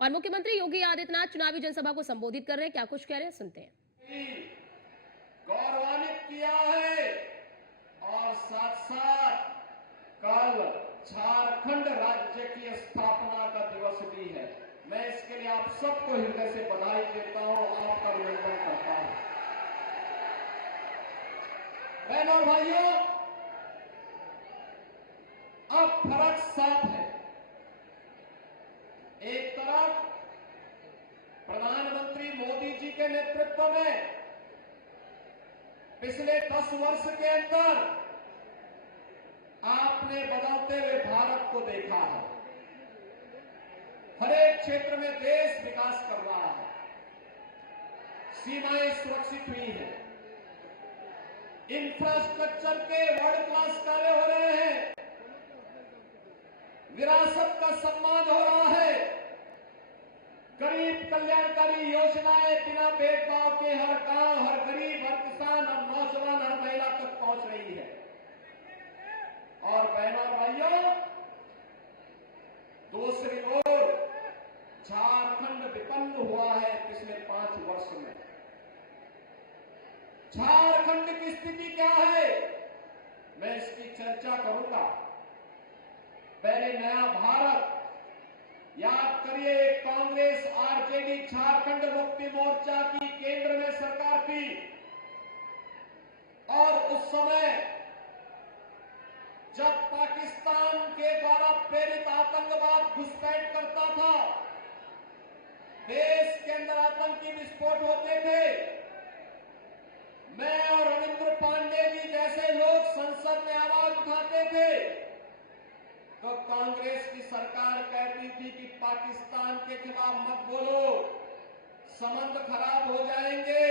और मुख्यमंत्री योगी आदित्यनाथ चुनावी जनसभा को संबोधित कर रहे हैं। क्या कुछ कह रहे हैं, सुनते हैं। गौरवान्वित किया है और साथ साथ कल झारखंड राज्य की स्थापना का दिवस भी है। मैं इसके लिए आप सबको हृदय से बधाई देता हूं, आपका अभिनंदन करता हूं। बहनों और भाइयों, अब फर्क साफ है। एक तरफ प्रधानमंत्री मोदी जी के नेतृत्व में पिछले 10 वर्ष के अंदर आपने बदलते हुए भारत को देखा है। हर एक क्षेत्र में देश विकास कर रहा है, सीमाएं सुरक्षित हुई हैं, इंफ्रास्ट्रक्चर के वर्ल्ड क्लास कार्य हो रहे हैं, विरासत का सम्मान हो रहा है, गरीब कल्याणकारी योजनाएं बिना भेदभाव के हर गांव, हर गरीब, हर किसान, हर नौजवान, हर महिला तक पहुंच रही है। और बहनों और भाइयों, दूसरी ओर झारखंड विपन्न हुआ है पिछले 5 वर्ष में। झारखंड की स्थिति क्या है, मैं इसकी चर्चा करूंगा। पहले नया भारत याद करिए, कांग्रेस आरजेडी झारखंड मुक्ति मोर्चा की केंद्र में सरकार थी और उस समय जब पाकिस्तान के द्वारा प्रेरित आतंकवाद घुसपैठ करता था, देश के अंदर आतंकी विस्फोट होते थे, मैं और रविंद्र पांडे जी जैसे लोग संसद में आवाज उठाते थे, तो कांग्रेस की सरकार कहती थी कि पाकिस्तान के खिलाफ मत बोलो, संबंध खराब हो जाएंगे।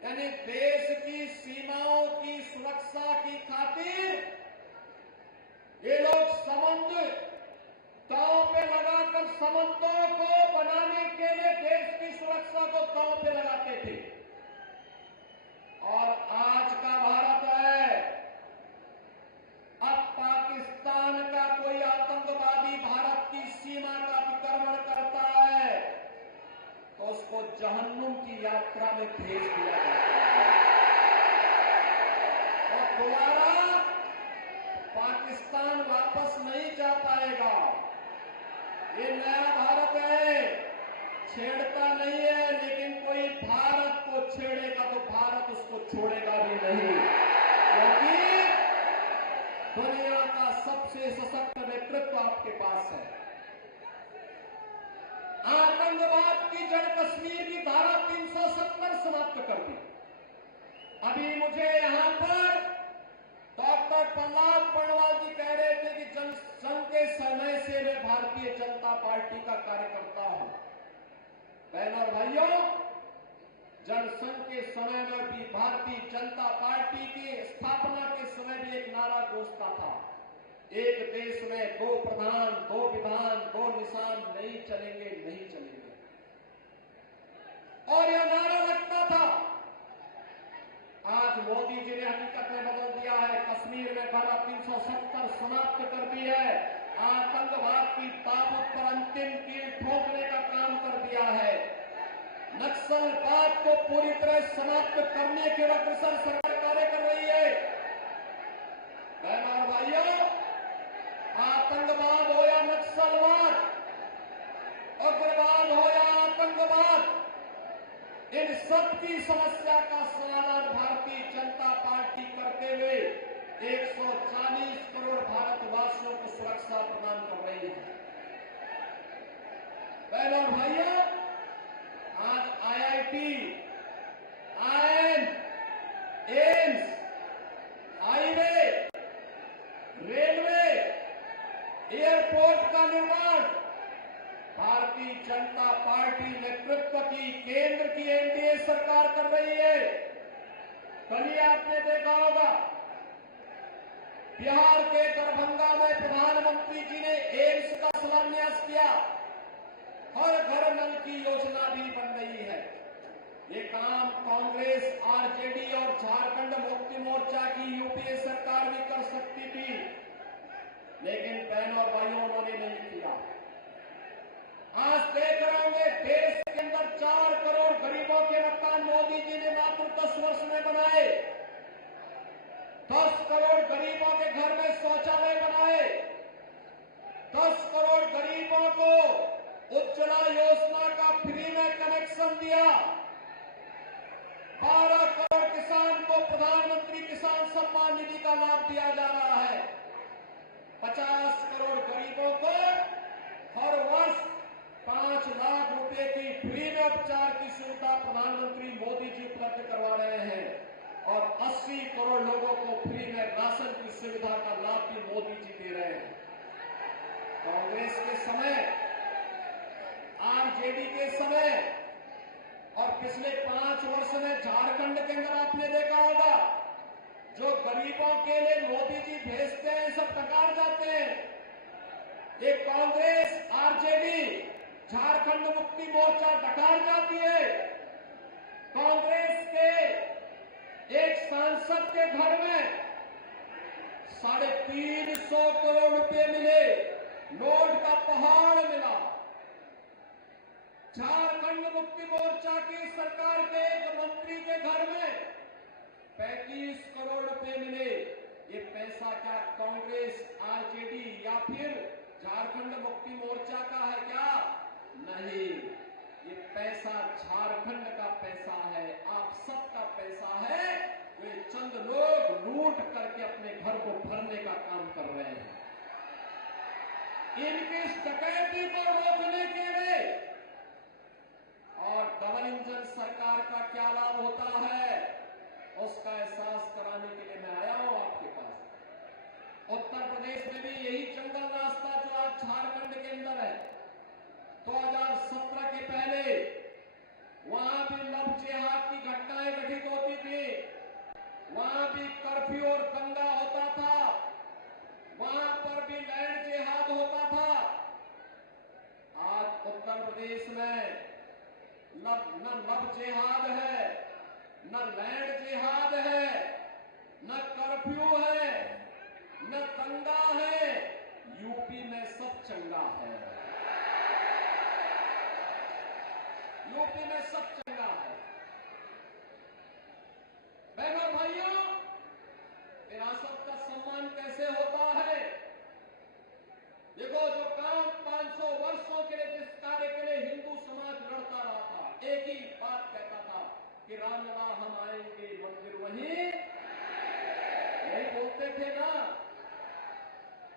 यानी देश की सीमाओं की सुरक्षा की खातिर ये लोग संबंध दांव पे लगाकर संबंधों को बनाने के लिए देश की सुरक्षा को दांव पे लगाते थे। और आज का भारत है, अब पाकिस्तान का कोई आतंकवादी भारत की सीमा का अतिक्रमण करता है तो उसको जहन्नुम की यात्रा में भेज दिया जाता है और दोबारा पाकिस्तान वापस नहीं जा पाएगा। ये नया भारत है, छेड़ता नहीं है, लेकिन कोई भारत को छेड़ेगा तो भारत उसको छोड़ेगा भी नहीं, क्योंकि दुनिया का सबसे सशक्त नेतृत्व आपके पास है। आतंकवाद की जड़ कश्मीर की धारा 370 समाप्त कर दी। अभी मुझे यहां पर डॉक्टर प्रहलाद पटवाल जी कह रहे थे कि जनसंघ के समय से मैं भारतीय जनता पार्टी का कार्यकर्ता हूं। बहनों और भाइयों, जनसंघ के समय में भी भारतीय जनता पार्टी की स्थापना के समय भी एक नारा घोषणा था, एक देश में 2 प्रधान, 2 विधान, 2 निशान, नहीं चलेंगे, नहीं चलेंगे। और यह नारा लगता था। आज मोदी जी ने हकीकत में बदल दिया है, कश्मीर में धारा 370 समाप्त कर दी है, आतंकवाद की ताबूत पर अंतिम कील ठोकने का काम कर दिया है, नक्सलवाद को पूरी तरह समाप्त करने के लिए अग्रसर सरकार कार्य कर रही है। बहनों और भाइयों, आतंकवाद हो या नक्सलवाद, उग्रवाद हो या आतंकवाद, इन सब की समस्या का समाधान भारतीय जनता पार्टी करते हुए 140 करोड़ भारतवासियों को सुरक्षा प्रदान कर रही है। बहनों और भाइयों, आज IIT, IIM, AIIMS, highway, railway, airport का निर्माण भारतीय जनता पार्टी नेतृत्व की केंद्र की एनडीए सरकार कर रही है। कल ही आपने देखा होगा, बिहार के दरभंगा में प्रधानमंत्री जी ने एम्स का शिलान्यास किया, हर घर नल की योजना भी बन रही है। ये काम कांग्रेस, आरजेडी और झारखंड मुक्ति मोर्चा की यूपीए सरकार भी कर सकती थी, लेकिन बहनों और भाइयों उन्होंने नहीं किया। आज 10 वर्ष में बनाए। 10 करोड़ गरीबों के घर में शौचालय बनाए। 10 करोड़ गरीबों को उज्ज्वला योजना का फ्री में कनेक्शन दिया। 12 करोड़ किसान को प्रधानमंत्री किसान सम्मान निधि का लाभ दिया जा रहा है। 50 करोड़ गरीबों को हर वर्ष 5 लाख रुपए की फ्री में उपचार की सुविधा प्रधानमंत्री मोदी जी उपलब्ध करवा रहे हैं और 80 करोड़ लोगों को फ्री में राशन की सुविधा का लाभ भी मोदी जी दे रहे हैं। कांग्रेस के समय, आरजेडी के समय और पिछले 5 वर्ष में झारखंड के अंदर आपने देखा होगा, जो गरीबों के लिए मोदी जी भेजते हैं सब डकार जाते हैं। एक कांग्रेस, आरजेडी, झारखंड मुक्ति मोर्चा डकार जाती है। कांग्रेस के एक सांसद के घर में 350 करोड़ रुपए मिले, नोट का पहाड़ मिला। झारखंड मुक्ति मोर्चा की सरकार के एक मंत्री के घर में 35 करोड़ रुपए मिले। ये पैसा क्या कांग्रेस, आरजेडी या फिर झारखंड मुक्ति मोर्चा का है क्या? नहीं, ये पैसा झारखंड का पैसा है, आप सबका पैसा है। वे चंद लोग लूट करके अपने घर को भरने का काम कर रहे हैं। इनकी इस डकैती को रोकने के लिए और डबल इंजन सरकार का क्या लाभ होता है, उसका एहसास कराने के लिए मैं आया हूं आपके पास। उत्तर प्रदेश में भी यही जंगल रास्ता जो आज झारखंड के अंदर है, 2017 के पहले वहां भी लव जिहाद की घटनाएं घटित होती थी, वहां भी कर्फ्यू और दंगा होता था, वहां पर भी लैंड जिहाद होता था। आज उत्तर प्रदेश में न लव जिहाद है, न लैंड जिहाद है, न कर्फ्यू है, न दंगा है। यूपी में सब चंगा है, यूपी में सब चंगा है। बहनों भाइयों, विरासत का सम्मान कैसे होता है? देखो, जो काम 500 वर्षों के लिए, जिस कार्य के लिए हिंदू समाज लड़ता रहा था, एक ही बात कहता था कि रामलला हम आएंगे, मंदिर वहीं, यही बोलते थे ना।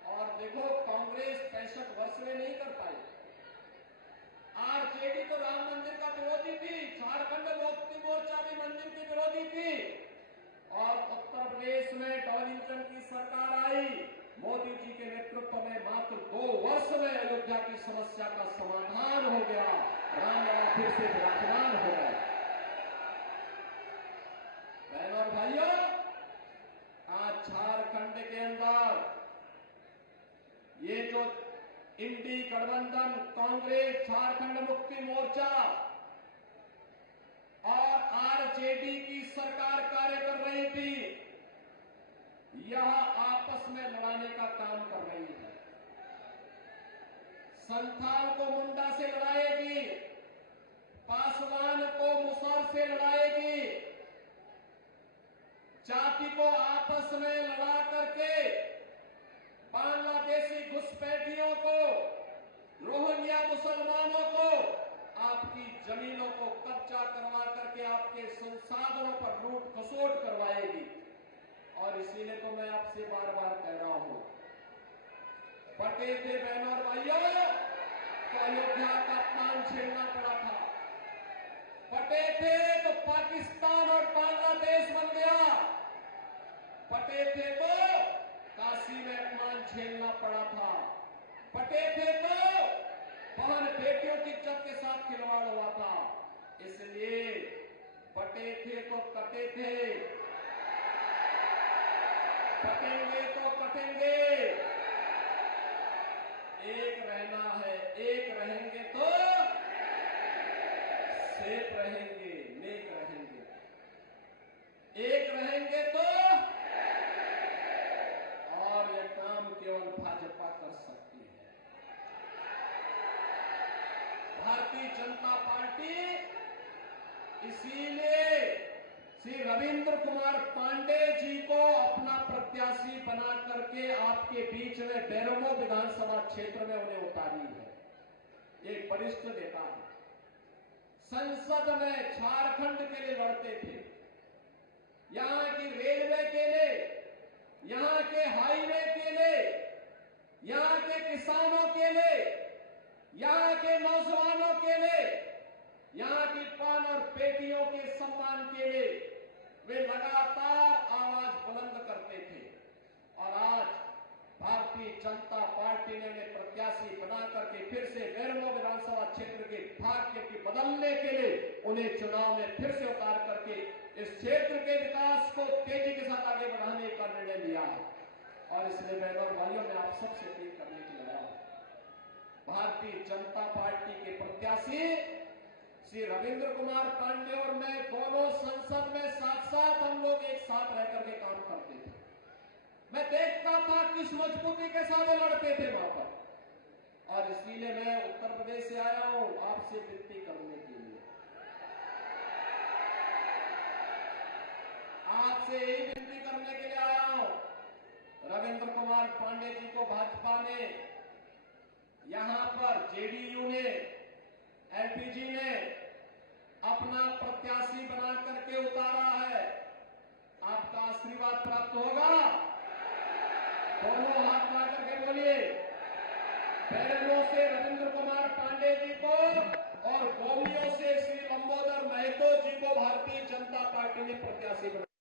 और देखो, कांग्रेस 65 वर्ष में नहीं कर पाई। आरजेडी तो राम मंदिर का विरोधी थी, झारखंड मुक्ति मोर्चा भी मंदिर की विरोधी थी, और उत्तर प्रदेश में डबल इंजन की सरकार आई। मोदी जी के नेतृत्व में मात्र 2 वर्ष में अयोध्या की समस्या का समाधान हो गया, रामलला फिर से विराजमान हो गए। बहनों और भाइयों, आज झारखंड के अंदर ये जो इंडी गठबंधन, कांग्रेस, झारखंड मुक्ति मोर्चा और आरजेडी की सरकार कार्य कर रही थी, यह आपस में लड़ाने का काम कर रही है। संथाल को मुंडा से लड़ाएगी, पासवान को मुसहर से लड़ाएगी, जाति को आपस में लड़ा करके बांग्लादेशी घुसपैठियों को, रोहिंग्या मुसलमानों को, आपकी जमीनों को कब्जा करवा करके आपके संसाधनों पर लूट खसोट करवाएगी। और इसीलिए तो मैं आपसे बार बार कह रहा हूं, बटे थे बहनों और भाइयों तो अयोध्या का अपमान झेलना पड़ा था, बटे थे तो पाकिस्तान और बांग्लादेश बन गया, बटे थे तो काशी में अपमान झेलना पड़ा था, बटे थे तो बहन बेटियों की इज्जत के साथ खिलवाड़ हुआ था। इसलिए बटे थे तो कटे थे, कटेंगे तो कटेंगे, एक रहना है, एक रहेंगे तो सेफ रहेंगे, नेक रहेंगे, एक रहेंगे तो, और यह काम केवल भाजपा कर सकती है। भारतीय जनता पार्टी इसीलिए श्री रविंद्र कुमार पांडे जी को अपना प्रत्याशी बना करके आपके बीच में बेरमो विधानसभा क्षेत्र में उन्हें उतारी है। एक वरिष्ठ नेता है, संसद में झारखंड के लिए लड़ते थे, यहां की रेलवे के लिए, यहां के हाईवे के लिए, यहां के किसानों के लिए, यहां के नौजवानों के लिए, यहां की पान और बेटियों के सम्मान के लिए वे लगातार आवाज बुलंद करते थे। और आज भारतीय जनता पार्टी ने उन्हें प्रत्याशी बना करके फिर से बेरमो विधानसभा क्षेत्र के भाग्य की बदलने के लिए उन्हें चुनाव में फिर से उतार करके इस क्षेत्र के विकास को तेजी के साथ आगे बढ़ाने का निर्णय लिया है। और इसलिए बहनों और भाइयों में आप सबसे अपील करने के लिए आया हूं, भारतीय जनता पार्टी के प्रत्याशी श्री रविंद्र कुमार पांडे और मैं दोनों संसद में साथ साथ हम लोग एक साथ रह करके काम करते थे। मैं देखता था किस मजबूती के साथ लड़ते थे वहां पर, और इसीलिए मैं उत्तर प्रदेश से आया हूं आपसे विनती करने के लिए, आपसे यही विनती करने के लिए आया हूं। रविंद्र कुमार पांडे जी को भाजपा ने, यहां पर जेडीयू ने, एलपीजी ने अपना प्रत्याशी बना करके उतारा है। आपका आशीर्वाद प्राप्त होगा। दोनों हाथ मिला करके बोलिए, बेरमो से रविंद्र कुमार पांडे जी को और गोमियों से श्री लंबोदर महतो जी को भारतीय जनता पार्टी ने प्रत्याशी बनाया।